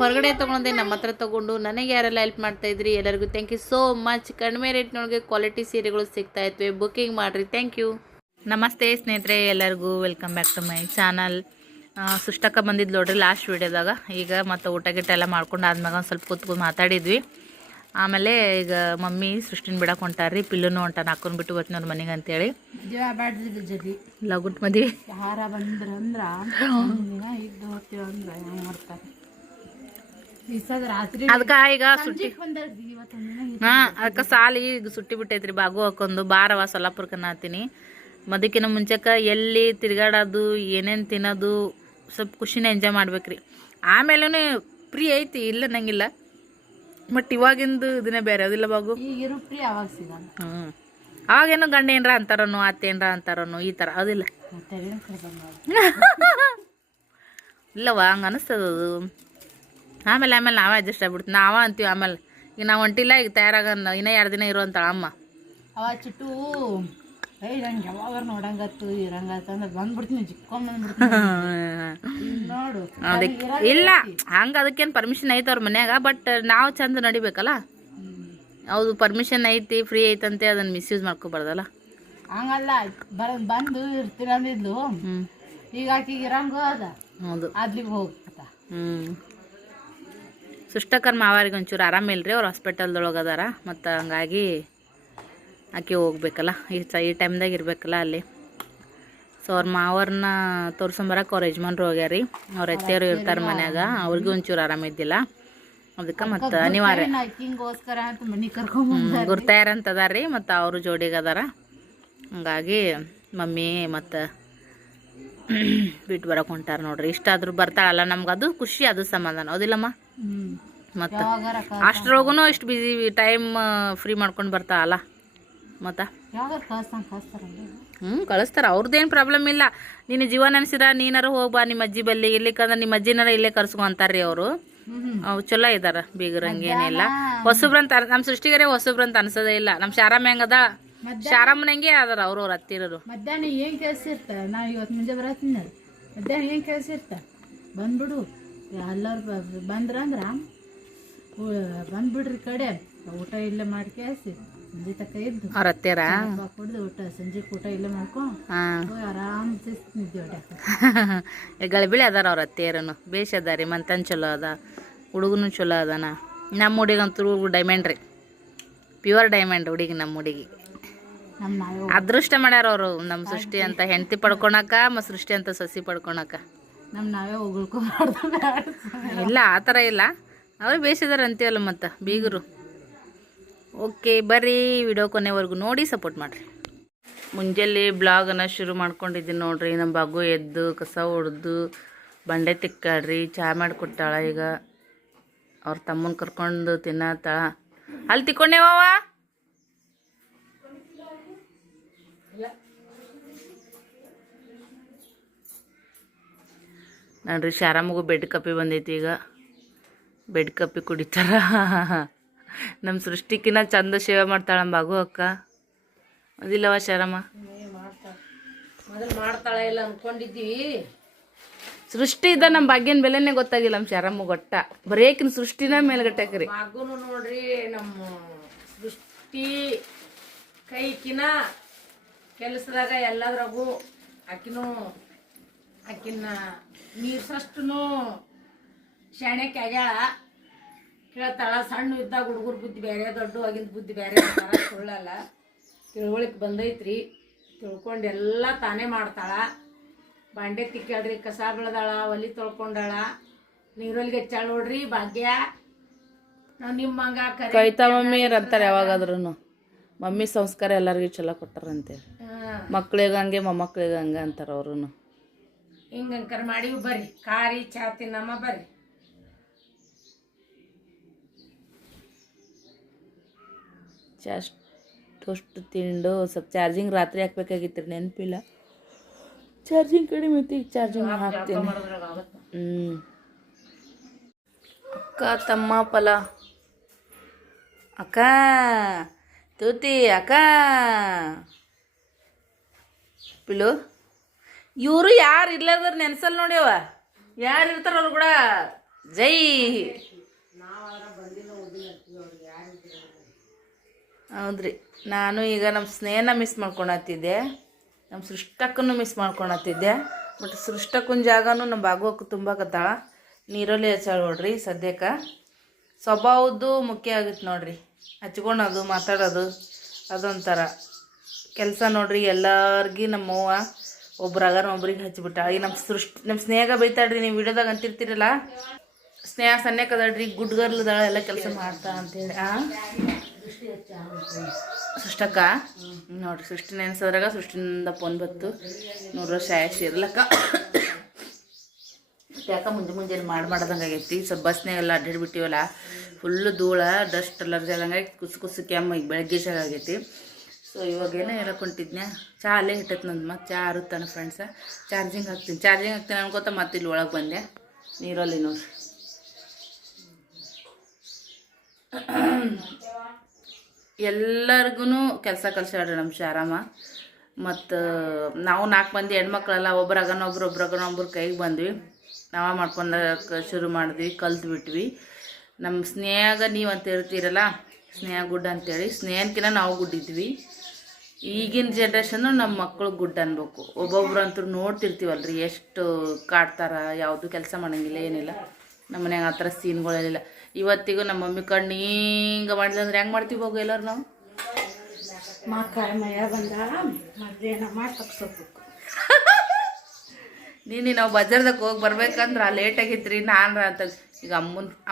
ಹೊರಗಡೆ ತೊಗೊಂಡೆ ನಮ್ಮ ಹತ್ರ ತೊಗೊಂಡು ನನಗೆ ಯಾರೆಲ್ಲ ಹೆಲ್ಪ್ ಮಾಡ್ತಾಯಿದ್ರಿ ಎಲ್ಲರಿಗೂ ಥ್ಯಾಂಕ್ ಯು ಸೋ ಮಚ್. ಕಡಿಮೆ ರೇಟ್ನೊಳಗೆ ಕ್ವಾಲಿಟಿ ಸೀರೆಗಳು ಸಿಗ್ತಾ ಇದ್ವಿ, ಬುಕ್ಕಿಂಗ್ ಮಾಡಿರಿ. Thank you. ನಮಸ್ತೆ ಸ್ನೇಹಿತರೆ, ಎಲ್ಲರಿಗೂ welcome back to my channel. ಸುಷ್ಟಕ್ಕ ಬಂದಿದ್ದು ನೋಡ್ರಿ ಲಾಸ್ಟ್ ವೀಡಿಯೋದಾಗ. ಈಗ ಮತ್ತು ಊಟ ಗಿಟ್ಟ ಎಲ್ಲ ಮಾಡ್ಕೊಂಡು ಆದ್ಮ್ಯಾಗ ಒಂದು ಸ್ವಲ್ಪ ಕೂತ್ಕೊಂಡು ಮಾತಾಡಿದ್ವಿ. ಆಮೇಲೆ ಈಗ ಮಮ್ಮಿ ಸೃಷ್ಟಿನ ಬಿಡಕ್ಕೆ ಹೊಂಟಾರ್ರಿ, ಪಿಲ್ಲುನು ಹೊಂಟಾನ, ಹಾಕೊಂಡು ಬಿಟ್ಟು ಬರ್ತೀನಿ ಅವ್ರ ಮನೆಗೆ ಅಂತೇಳಿ. ಜಲ್ದಿ ಲಗುಟ್ ಮದ್ವಿ ಯಾರ ಬಂದ್ರಂದ್ರ ಇದ್ದು ಹೋಗ್ತೀವಿ ಅಂದ್ರೆ ಹೆಂಗೆ ಮಾಡ್ತಾರೆ ರಾತ್ರಿ. ಅದಕ್ಕೆ ಈಗ ಸುಟ್ಟಿ ಅದಕ್ಕೆ ಸಾಲಿ ಈಗ ಸುಟ್ಟಿ ಬಿಟ್ಟೈತ್ರಿ. ಬಾಗು ಹಾಕೊಂಡು ಬಾರವ ಸೊಲ್ಲಾಪುರಕ್ಕೆ ನಾತೀನಿ. ಮದಕ್ಕಿನ ಮುಂಚೆಕ ಎಲ್ಲಿ ತಿರ್ಗಾಡೋದು ಏನೇನು ತಿನ್ನೋದು ಸ್ವಲ್ಪ ಖುಷಿನ ಎಂಜಾಯ್ ಮಾಡ್ಬೇಕ್ರಿ. ಆಮೇಲೆ ಫ್ರೀ ಐತಿ, ಇಲ್ಲ ನಂಗಿಲ್ಲ. ಬಟ್ ಇವಾಗಿಂದು ದಿನ ಬೇರೆ ಅದಿಲ್ಲ ಬಾಗು. ಈಗಿರೋ ಫ್ರೀ ಅವಾಗ ಸಿಗಲ್ಲ. ಅವಾಗೇನು ಗಂಡ ಏನರ ಅಂತಾರನು ಅತ್ತೆ ಏನರ ಅಂತಾರನು ಈ ಥರ ಅದಿಲ್ಲ. ಇಲ್ಲವ ಹಂಗೆ ಅನಿಸ್ತದದು. ಆಮೇಲೆ ನಾವೇ ಅಡ್ಜಸ್ಟ್ ಆಗ್ಬಿಡ್ತೀವಿ. ನಾವೇ ಅಂತೀವಿ ಆಮೇಲೆ ಈಗ ನಾವು ಹೊಂಟಿಲ್ಲ, ಈಗ ತಯಾರಾಗ ಇನ್ನೂ 2 ದಿನ ಇರೋ ಅಂತಾಳ ಅಮ್ಮ. ಅವ ಚಿಟ್ಟು ನಂಗೆ ಯಾವಾಗ ನೋಡಂಗತ್ತು ಇರಂಗತ್ತು ಅಂದ್ರೆ ಬಂದ್ಬಿಡ್ತೀನಿ, ಚಿಕ್ಕೊಂಡ್ ಬಂದ್ಬಿಡ್ತೀನಿ ನೋಡು. ಅದಕ್ಕೆ ಇಲ್ಲ ಹಂಗೆ ಅದಕ್ಕೇನು ಪರ್ಮಿಷನ್ ಐತೆ ಅವ್ರ ಮನ್ಯಾಗ. ಬಟ್ ನಾವು ಚಂದ ನಡಿಬೇಕಲ್ಲ. ಹೌದು, ಪರ್ಮಿಷನ್ ಐತಿ, ಫ್ರೀ ಐತಂತೆ ಅದನ್ನು ಮಿಸ್ಯೂಸ್ ಮಾಡ್ಕೊಬಾರ್ದಲ್ಲ. ಹಂಗಲ್ಲ, ಬಂದು ಇರ್ತೀರ ಅಂದಿದ್ಲು. ಈಗ ಆಕಿಗೆ ಇರಂಗ ಅದ. ಹೌದು, ಅದ್ಲಿಗೆ ಹೋಗ್ತ. ಸುಷ್ಟಕರ್ ಮಾವಾರಿಗೆ ಒಂಚೂರು ಆರಾಮಿಲ್ರಿ, ಅವ್ರು ಹಾಸ್ಪಿಟಲ್ದೊಳಗೆ ಅದಾರ. ಮತ್ತು ಹಂಗಾಗಿ ಆಕೆ ಹೋಗ್ಬೇಕಲ್ಲ, ಈ ಟೈಮ್ದಾಗ ಇರಬೇಕಲ್ಲ ಅಲ್ಲಿ. ಸೊ ಅವ್ರ ಮಾವರನ್ನ ತೋರ್ಸಂಬರಕ್ಕೆ ಅವ್ರ ಯಜಮಾನ್ರು ಹೋಗ್ಯಾರಿ. ಅವ್ರ ಅತ್ತೆಯವರು ಇರ್ತಾರೆ ಮನ್ಯಾಗ, ಅವ್ರಿಗೂ ಒಂಚೂರು ಆರಾಮಿದ್ದಿಲ್ಲ. ಅದಕ್ಕೆ ಮತ್ತು ಅನಿವಾರ್ಯ ಗುರ್ತಾಯಾರ ಅಂತ ಅದಾರ ರೀ. ಮತ್ತು ಅವರು ಜೋಡಿಗೆ ಅದಾರ. ಹಂಗಾಗಿ ಮಮ್ಮಿ ಮತ್ತು ಬಿಟ್ಟು ಬರೋಕೆ ಹೊಂಟಾರ ನೋಡ್ರಿ. ಇಷ್ಟಾದ್ರೂ ಬರ್ತಾಳಲ್ಲ ನಮ್ಗೆ, ಅದು ಖುಷಿ, ಅದು ಸಮಾಧಾನ. ಹೌದಿಲ್ಲಮ್ಮ? ಮತ್ತು ಅಷ್ಟ್ರೊಳಗೂ ಇಷ್ಟು ಬಿಸಿ ಟೈಮ್ ಫ್ರೀ ಮಾಡ್ಕೊಂಡು ಬರ್ತಾಳಲ್ಲ. ಮತ್ತು ಕಳಿಸ್ತಾರೆ, ಅವ್ರದ್ದೇನು ಪ್ರಾಬ್ಲಮ್ ಇಲ್ಲ. ನಿನ್ನ ಜೀವ ನೆನೆಸಿರ ನೀನಾರು ಹೋಗ್ಬಾ ನಿಮ್ಮ ಅಜ್ಜಿ ಬಲ್ಲಿ, ಇರ್ಲಿಕ್ಕಂದ್ರೆ ನಿಮ್ಮ ಅಜ್ಜಿನಾರ ಇಲ್ಲೇ ಕರ್ಸ್ಕೊ ಅಂತಾರ್ರಿ ಅವರು. ಅವು ಚಲೋ ಇದಾರ, ಬೀಗರಂಗೇನಿಲ್ಲ. ಹೊಸಬ್ರಂತ ನಮ್ಮ ಸೃಷ್ಟಿಗರೇ ಹೊಸಬ್ರಂತ ಅನ್ಸೋದೇ ಇಲ್ಲ. ನಮ್ಮ ಶಾರಮ್ಮ ಹೆಂಗದ, ಶಾರಮ್ಮನಂಗೆ ಅದಾರ ಅವ್ರವ್ರ ಹತ್ತಿರರು. ಮಧ್ಯಾಹ್ನ ಏನು ಕೆಲಸ ಇರ್ತ, ನಾವು ಇವತ್ತು ಮುಂಜೆ ಬರತ್ತೀನಿ. ಮಧ್ಯಾಹ್ನ ಏನು ಕೆಲಸ ಇರ್ತ, ಬಂದ್ಬಿಡು. ಎಲ್ಲರೂ ಬಂದ್ರಂದ್ರ ಬಂದ್ಬಿಡ್ರಿ ಕಡೆ, ಊಟ ಇಲ್ಲೇ ಮಾಡಿ ಕೇಳಿಸಿ ಸಂಜೆ ತಕ್ಕ ಇದ್ದು ಅವ್ರ ಹತ್ತಿರ ಕುಡ್ದು ಊಟ ಸಂಜೆ ಊಟ ಇಲ್ಲೇ ಮಾಡ್ಕೊಂಡು ಆರಾಮ್ ನಿದ್ದೆ ಗಳಿಬಿಳಿ ಅದಾರ ಅವ್ರ ಹತ್ತಿರನು. ಬೇಷ್ ಅದಾರಿ, ಮಂತನ್ ಚಲೋ ಅದ, ಹುಡುಗನು ಚಲೋ ಅದಾನ. ನಮ್ಮ ಹುಡುಗಂತೂ ಡೈಮಂಡ್ ರೀ, ಪ್ಯೂರ್ ಡೈಮಂಡ್ ಹುಡುಗಿ. ನಮ್ಮ ಹುಡುಗಿ ಅದೃಷ್ಟ ಮಾಡ್ಯಾರ ಅವರು, ನಮ್ಮ ಸೃಷ್ಟಿ ಅಂತ ಹೆಂಡತಿ ಪಡ್ಕೊಳಕ, ಮತ್ತು ಸೃಷ್ಟಿ ಅಂತ ಸಸಿ ಪಡ್ಕೊಳಕ. ನಾವೇ ಇಲ್ಲ ಆ ಥರ ಇಲ್ಲ, ಅವರೇ ಬೇಸಿದಾರ ಅಂತೀವಲ್ಲ ಮತ್ತು ಬೀಗರು. ಓಕೆ ಬರ್ರಿ, ವಿಡಿಯೋ ಕೊನೆವರೆಗೂ ನೋಡಿ ಸಪೋರ್ಟ್ ಮಾಡಿರಿ. ಮುಂಜಾನೆ ಬ್ಲಾಗನ್ನು ಶುರು ಮಾಡ್ಕೊಂಡಿದ್ದೀನಿ ನೋಡ್ರಿ. ನಮ್ಮ ಬಾಗು ಎದ್ದು ಕಸ ಹೊಡೆದು ಬಂಡೆ ತಿಕ್ಕಾಡ್ರಿ, ಚಹಾ ಮಾಡಿಕೊಟ್ಟಾಳ. ಈಗ ಅವ್ರ ತಮ್ಮನ ಕರ್ಕೊಂಡು ತಿನ್ನತ್ತಾಳ. ಅಲ್ಲಿ ತಿಕ್ಕೊಂಡೇವವ ನೋಡ್ರಿ. ಶಾರಮ್ಮಗೂ ಬೆಡ್ ಕಪ್ಪಿ ಬಂದೈತಿ. ಈಗ ಬೆಡ್ ಕಪ್ಪಿ ಕುಡಿತಾರ. ನಮ್ಮ ಸೃಷ್ಟಿಕಿನ್ನ ಚಂದ ಸೇವೆ ಮಾಡ್ತಾಳ ನಮ್ಮ ಬಾಗು ಅಕ್ಕ. ಅದಿಲ್ಲವ ಶಾರಮ್ಮ? ಮೊದಲು ಮಾಡ್ತಾಳೆ ಇಲ್ಲ ಅನ್ಕೊಂಡಿದ್ದೀವಿ. ಸೃಷ್ಟಿ ಇದ್ದ ನಮ್ಮ ಭಾಗ್ಯನ ಬೆಲೆನೇ ಗೊತ್ತಾಗಿಲ್ಲ ನಮ್ಮ ಶಾರಮ್ಮ. ಗೊಟ್ಟ ಬರೇಕಿನ ಸೃಷ್ಟಿನ ಮೇಲ್ಗಟ್ಟಕ್ರಿ. ಬಾಗುನು ನೋಡ್ರಿ, ನಮ್ಮ ಸೃಷ್ಟಿ ಕೈಕಿನ ಕೆಲಸದಾಗ ಎಲ್ಲದ್ರಾಗೂ ಆಕಿನ ನೀರ್ಸಷ್ಟುನು ಶಾಣ್ಯಕ್ಕೆ ಆಗ್ಯಾಳ. ಕೇಳ್ತಾಳ. ಸಣ್ಣ ಇದ್ದಾಗ ಹುಡುಗರು ಬುದ್ಧಿ ಬೇರೆ, ದೊಡ್ಡ ಆಗಿನ ಬುದ್ಧಿ ಬೇರೆ ಅಂತಾರ. ಸುಳ್ಳಲ್ಲ, ತಿಳುವಳಿಕೆ ಬಂದೈತ್ರಿ. ತಿಳ್ಕೊಂಡು ಎಲ್ಲ ತಾನೇ ಮಾಡ್ತಾಳ. ಬಾಂಡೆ ತಿಕ್ಕಾಳ್ರಿ, ಕಸ ಬೆಳೆದಾಳ, ಒಲಿ ತೊಳ್ಕೊಂಡಾಳ, ನೀರೊಲಿಗೆ ಹೆಚ್ಚಾಳ ನೋಡ್ರಿ ಭಾಗ್ಯ. ನಾವು ನಿಮ್ಮ ಹಂಗ ಕೈತಾ ಮಮ್ಮಿ ಅಂತಾರೆ ಯಾವಾಗಾದ್ರೂ. ಮಮ್ಮಿ ಸಂಸ್ಕಾರ ಎಲ್ಲರಿಗೂ ಚಲೋ ಕೊಟ್ಟಾರಂತೆ. ಮಕ್ಳಿಗೆ ಹಂಗೆ ಮೊಮ್ಮಕ್ಳಿಗೆ ಹಂಗೆ ಅಂತಾರೆ ಅವ್ರು. ಹಿಂಗಂಕರ್ ಮಾಡಿ ಬರ್ರಿ, ಕಾರಿ ಚಾ ತಿನ್ನಮ್ಮ ಬರ್ರಿ. ಅಷ್ಟು ತಿಂಡು ಸ್ವಲ್ಪ ಚಾರ್ಜಿಂಗ್ ರಾತ್ರಿ ಹಾಕ್ಬೇಕಾಗಿತ್ತು ರೀ, ನೆನಪಿಲ್ಲ. ಚಾರ್ಜಿಂಗ್ ಕಡಿಮೆ ಐತಿ, ಚಾರ್ಜಿಂಗ್ ಹಾಕ್ತೀನಿ. ಅಕ್ಕ ತಮ್ಮ ಫಲ ಅಕ್ಕ ತೂತಿ ಅಕ್ಕ ಪಿಲು. ಇವರು ಯಾರು ಇರ್ಲಾರ್ದಾರ ನೆನ್ಸಲ್ ನೋಡ್ಯವ. ಯಾರು ಇರ್ತಾರ ಅವ್ರು ಕೂಡ ಜೈ. ಹೌದ್ರಿ, ನಾನು ಈಗ ನಮ್ಮ ಸ್ನೇಹನ ಮಿಸ್ ಮಾಡ್ಕೊಳತ್ತಿದ್ದೆ, ನಮ್ಮ ಸೃಷ್ಟಕ್ಕನ್ನು ಮಿಸ್ ಮಾಡ್ಕೊಳತ್ತಿದ್ದೆ. ಬಟ್ ಸೃಷ್ಟಕ್ಕನ ಜಾಗನೂ ನಮ್ಮ ಭಾಗವಕ್ಕೂ ತುಂಬಾಕತ್ತಾಳ. ನೀರಲ್ಲಿ ಹಚ್ಚಾಳ ನೋಡ್ರಿ. ಸದ್ಯಕ್ಕೆ ಸ್ವಭಾವದ್ದು ಮುಖ್ಯ ಆಗುತ್ತೆ ನೋಡ್ರಿ. ಹಚ್ಕೊಳೋದು ಮಾತಾಡೋದು ಅದೊಂಥರ ಕೆಲಸ ನೋಡ್ರಿ. ಎಲ್ಲರಿಗೂ ನಮ್ಮವ್ವ ಒಬ್ರಾಗಾರ ಒಬ್ರಿಗೆ ಹಚ್ಚಿಬಿಟ್ಟ. ಈಗ ನಮ್ಮ ಸ್ನೇಹ ಬೈತಾಡ್ರಿ, ನೀವು ವಿಡಿಯೋದಾಗ ಅಂತಿರ್ತೀರಲ್ಲ, ಸ್ನೇಹ ಸನ್ಯಾಕದಾಳ್ರಿ, ಗುಡ್ ಗರ್ಲ್ ಅದಾಳ, ಎಲ್ಲ ಕೆಲಸ ಮಾಡ್ತಾ ಅಂತೇಳಿ. ಸೃಷ್ಟಕ್ಕ ನೋಡ್ರಿ, ಸೃಷ್ಟಿ ನೆನೆಸೋದ್ರಾಗ ಸೃಷ್ಟಿನಿಂದ ಫೋನ್ ಬತ್ತು. 100 ವರ್ಷ ಆಯುಷ್ ಇರ್ಲಕ್ಕ. ಯಾಕೆ ಮುಂಜಾನೆ ಮಾಡೋದಂಗೆ ಆಗೈತಿ. ಸ್ವಲ್ಪ ಬಸ್ನಾಗೆಲ್ಲ ಅಡ್ಡಾಡ್ಬಿಟ್ಟಿವಲ್ಲ, ಫುಲ್ಲು ಧೂಳ ಡಸ್ಟ್ ಅಲರ್ಜಿ ಆದಂಗಾಗಿ ಕುಸು ಕೆಮ್ಮ. ಈಗ ಬೆಳಗ್ಗೆ ಆಗೈತಿ. ಸೊ ಇವಾಗೇನೋ ಹೇಳಕ್ಕೊಂಟಿದ್ನ್ಯಾ, ಚಾ ಅಲ್ಲೇ ಇಟ್ಟೈತೆ ನಂದು. ಮತ್ತೆ ಚಾ ಆರುತ್ತಾನೆ ಫ್ರೆಂಡ್ಸ. ಚಾರ್ಜಿಂಗ್ ಹಾಕ್ತೀನಿ ಅನ್ಕೋತ ಮತ್ತೆ ಇಲ್ಲಿ ಒಳಗೆ ಬಂದೆ. ನೀರಲ್ಲಿ ನೋಡ್ರಿ. ಎಲ್ಲರಿಗೂ ಕೆಲಸ ಕಲ್ಸಾಡ್ರಿ ನಮ್ಮ ಶಾರಮ್ಮ. ಮತ್ತು ನಾವು 4 ಮಂದಿ ಹೆಣ್ಮಕ್ಳೆಲ್ಲ ಒಬ್ರು ಕೈಗೆ ಬಂದ್ವಿ. ನಾವು ಮಾಡ್ಕೊಂಡಕ್ಕೆ ಶುರು ಮಾಡಿದ್ವಿ, ಕಲ್ತ್ಬಿಟ್ವಿ. ನಮ್ಮ ಸ್ನೇಹಾಗ ನೀವು ಅಂತ ಹೇಳ್ತೀರಲ್ಲ, ಸ್ನೇಹ ಗುಡ್ ಅಂತೇಳಿ, ಸ್ನೇಹನ್ಕಿನ್ನ ನಾವು ಗುಡ್ಡಿದ್ವಿ. ಈಗಿನ ಜನ್ರೇಷನ್ನು ನಮ್ಮ ಮಕ್ಕಳು ಗುಡ್ ಅನ್ಬೇಕು. ಒಬ್ಬೊಬ್ರು ಅಂತೂ ನೋಡ್ತಿರ್ತೀವಲ್ರಿ, ಎಷ್ಟು ಕಾಡ್ತಾರ, ಯಾವುದು ಕೆಲಸ ಮಾಡೋಂಗಿಲ್ಲ, ಏನಿಲ್ಲ. ನಮ್ಮ ಮನ್ಯಾಗ ಆ ಥರ ಸೀನ್ಗಳೇನಿಲ್ಲ. ಇವತ್ತಿಗೂ ನಮ್ಮ ಮಮ್ಮಿ ಕಣ್ಣು ಹಿಂಗೆ ಮಾಡಿಲ್ಲ ಅಂದ್ರೆ ಹೆಂಗೆ ಮಾಡ್ತೀವಿ ಹೋಗು ಎಲ್ಲರೂ ನಾವು. ಮಕ್ಕಳ ಮಯ ಬಂದ ಮಧ್ಯಾಹ್ನ ಮಾಡಿ ತಪ್ಪಿಸ್ಬೇಕು. ನಾವು ಬಜಾರ್ದಾಗ ಹೋಗಿ ಬರ್ಬೇಕಂದ್ರೆ ಲೇಟ್ ಆಗಿತ್ರಿ. ನಾನು ಅಂತ ಈಗ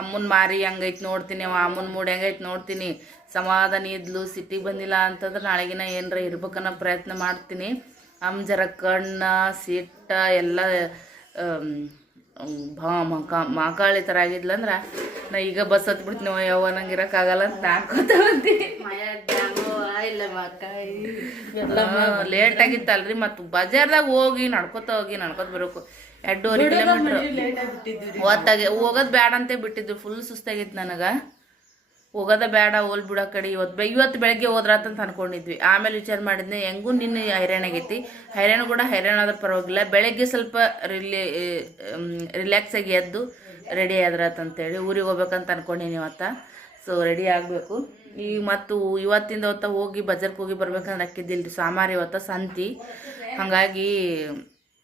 ಅಮ್ಮನ ಮಾರಿ ಹೆಂಗೈತೆ ನೋಡ್ತೀನಿ, ಅಮ್ಮನ ಮೂಡ್ ಹೆಂಗೈತೆ ನೋಡ್ತೀನಿ. ಸಮಾಧಾನ ಇದ್ಲು, ಸಿಟ್ಟಿಗೆ ಬಂದಿಲ್ಲ ಅಂತಂದ್ರೆ ನಾಳೆಗಿನ ಏನರ ಇರ್ಬೇಕನ್ನೋ ಪ್ರಯತ್ನ ಮಾಡ್ತೀನಿ. ಅಮ್ಮ ಜರ ಕಣ್ಣು ಸಿಟ್ಟ ಎಲ್ಲ ಮಾಕಾಳಿ ಥರ ಆಗಿದ್ಲಂದ್ರೆ ನಾ ಈಗ ಬಸ್ ಹತ್ಬಿಡ್ತೀನಿ. ಯಾವ ನಂಗೆ ಇರೋಕ್ಕಾಗಲ್ಲ ಅಂತ ನಾನ್ಕೋತ ಬಂತೀನಿ. ಲೇಟ್ ಆಗಿತ್ತಲ್ರಿ. ಮತ್ತು ಬಜಾರ್ದಾಗ ಹೋಗಿ ನಡ್ಕೋತ ಬರಬೇಕು. 2.5 ಕಿಲೋಮೀಟ್ರ್ ಹೊತ್ತಾಗಿ ಹೋಗೋದು ಬೇಡ ಅಂತ ಬಿಟ್ಟಿದ್ದು. ಫುಲ್ ಸುಸ್ತಾಗಿತ್ತು ನನಗೆ. ಹೋಗೋದ ಬೇಡ, ಹೋಲ್ ಬಿಡೋ ಕಡೆ ಇವತ್ತು ಬೆಳಗ್ಗೆ ಹೋದ್ರಾತಂತ ಅನ್ಕೊಂಡಿದ್ವಿ. ಆಮೇಲೆ ವಿಚಾರ ಮಾಡಿದ್ನೆ, ಹೆಂಗೂ ನಿನ್ನ ಹೈರಾಣ ಆಗೈತಿ, ಹೈರಾಣ ಆದ್ರೆ ಪರವಾಗಿಲ್ಲ, ಬೆಳಗ್ಗೆ ಸ್ವಲ್ಪ ರಿಲ್ಯಾಕ್ಸ್ ಆಗಿ ಎದ್ದು ರೆಡಿ ಆದ್ರಾತಂತೇಳಿ ಊರಿಗೆ ಹೋಗ್ಬೇಕಂತ ಅನ್ಕೊಂಡಿನಿ ಇವತ್ತ. ಸೊ ರೆಡಿ ಆಗಬೇಕು ಈಗ. ಮತ್ತು ಇವತ್ತಿಂದ ಹೊತ್ತ ಹೋಗಿ ಬಜಾರ್ಗೆ ಹೋಗಿ ಬರ್ಬೇಕಂದ್ರೆ ಹಾಕಿದ್ದಿಲ್ಲ ಸಾಮಾರು. ಇವತ್ತ ಸಂತಿ, ಹಾಗಾಗಿ